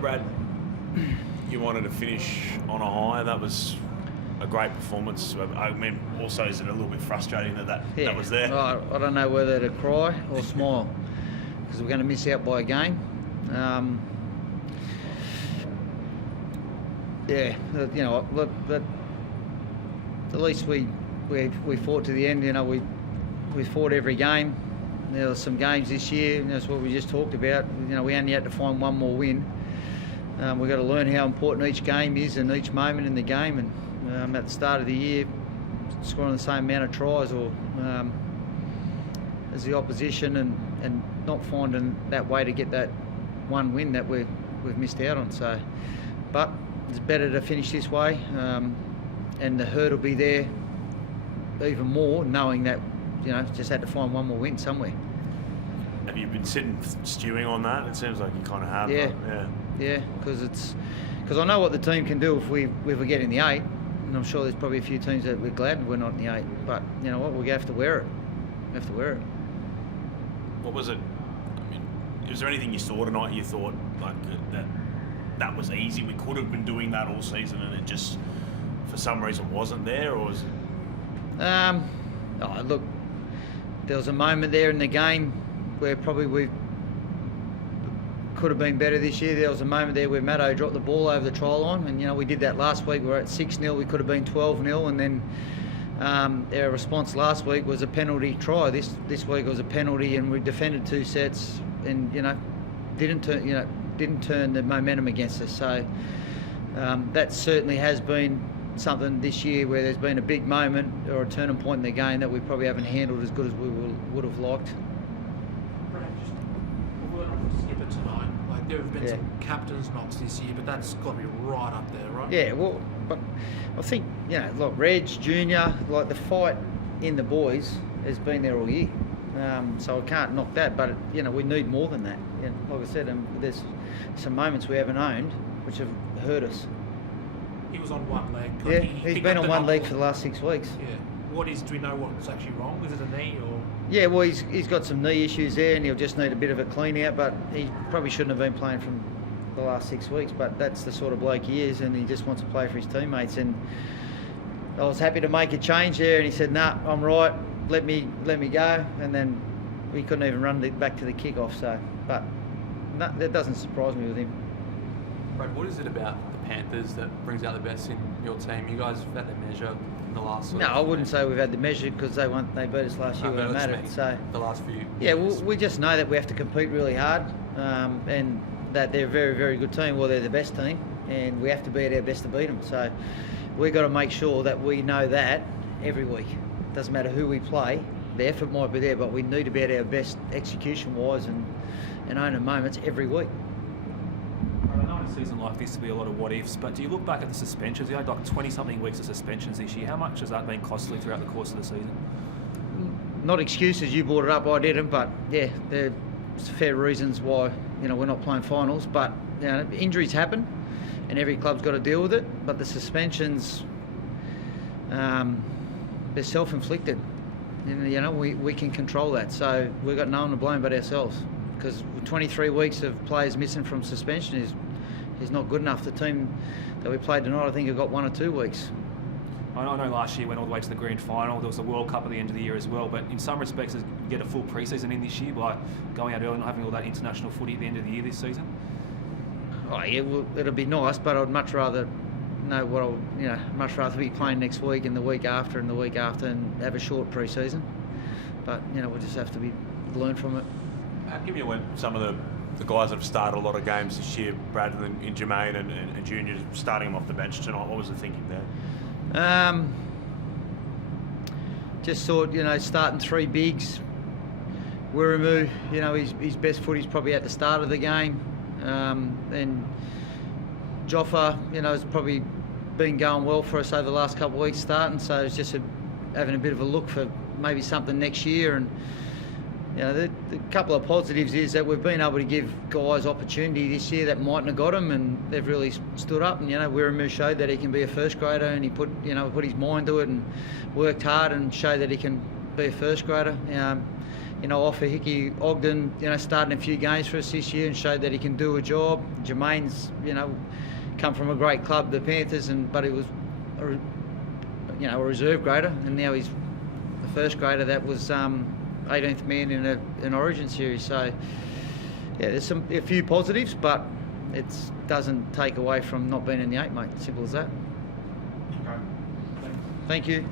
Brad, you wanted to finish on a high. That was a great performance. I mean, also, is it a little bit frustrating that was there? I don't know whether to cry or smile because we're going to miss out by a game. But at least we fought to the end. We fought every game. There were some games this year, and that's what we just talked about. We only had to find one more win. We've got to learn how important each game is and each moment in the game. And at the start of the year, scoring the same amount of tries or as the opposition, and not finding that way to get that one win that we've missed out on. So, but it's better to finish this way, and the hurt will be there even more, knowing that just had to find one more win somewhere. Have you been stewing on that? It seems like you kind of have. Yeah, because I know what the team can do if we get in the 8, and I'm sure there's probably a few teams that we're glad we're not in the 8. But you know what, we have to wear it. We have to wear it. What was it? I mean, was there anything you saw tonight you thought like that was easy? We could have been doing that all season, and it just for some reason wasn't there, or was it? Look, there was a moment there in the game where probably we could have been better this year. There was a moment there where Matto dropped the ball over the try line, and we did that last week. We were at 6-0, we could have been 12-0, and then our response last week was a penalty try. This week it was a penalty, and we defended 2 sets, and didn't turn the momentum against us. So that certainly has been something this year where there's been a big moment or a turning point in the game that we probably haven't handled as good as we would have liked. Brad, just a word on Skipper tonight. Like, there have been some captain's knocks this year, but that's got to be right up there, right? Yeah, well, but I think, look, Reg, Junior, like the fight in the boys has been there all year. So I can't knock that, but we need more than that. Like I said, there's some moments we haven't owned which have hurt us. He was on one leg. Yeah, he's been on one leg for the last 6 weeks. Yeah. Do we know what's actually wrong? Is it a knee or? Yeah, well, he's got some knee issues there, and he'll just need a bit of a clean out. But he probably shouldn't have been playing from the last 6 weeks. But that's the sort of bloke he is, and he just wants to play for his teammates. And I was happy to make a change there, and he said, "Nah, I'm right. Let me go." And then we couldn't even run back to the kick-off. So, but that doesn't surprise me with him. Brad, what is it about the Panthers that brings out the best in your team? You guys have had the measure in the last. No, I wouldn't say we've had the measure because they beat us last year when it mattered. So the last few. Yeah, we just know that we have to compete really hard, and that they're a very, very good team. Well, they're the best team, and we have to be at our best to beat them. So we've got to make sure that we know that every week. It doesn't matter who we play. The effort might be there, but we need to be at our best execution-wise and own moments every week. I know in a season like this to be a lot of what-ifs, but do you look back at the suspensions? You had like 20-something weeks of suspensions this year. How much has that been costly throughout the course of the season? Not excuses, you brought it up, I didn't, but yeah, there's fair reasons why we're not playing finals. But injuries happen, and every club's got to deal with it. But the suspensions, they're self-inflicted. We can control that, so we've got no one to blame but ourselves. Because 23 weeks of players missing from suspension is not good enough. The team that we played tonight, I think, have got 1 or 2 weeks. I know last year went all the way to the grand final. There was the World Cup at the end of the year as well. But in some respects, you get a full pre-season in this year by going out early and not having all that international footy at the end of the year this season. Oh yeah, well, it'll be nice, but I'd much rather know much rather be playing next week and the week after and the week after and have a short pre-season. But we'll just have to learn from it. How come you went some of the guys that have started a lot of games this year, Brad and Jermaine and Junior, starting them off the bench tonight? What was the thinking there? Just thought, starting 3 bigs. Wiremu, his best footy's probably at the start of the game. And Joffa, has probably been going well for us over the last couple of weeks starting, so it's just having a bit of a look for maybe something next year. And the couple of positives is that we've been able to give guys opportunity this year that mightn't have got them, and they've really stood up. And Wiremu showed that he can be a first grader, and he put his mind to it and worked hard and showed that he can be a first grader. offer Hickey Ogden, starting a few games for us this year and showed that he can do a job. Jermaine's, come from a great club, the Panthers, but he was, a reserve grader, and now he's the first grader that was 18th man in an Origin series. So, yeah, there's a few positives, but it doesn't take away from not being in the 8, mate. Simple as that. Okay. Thank you.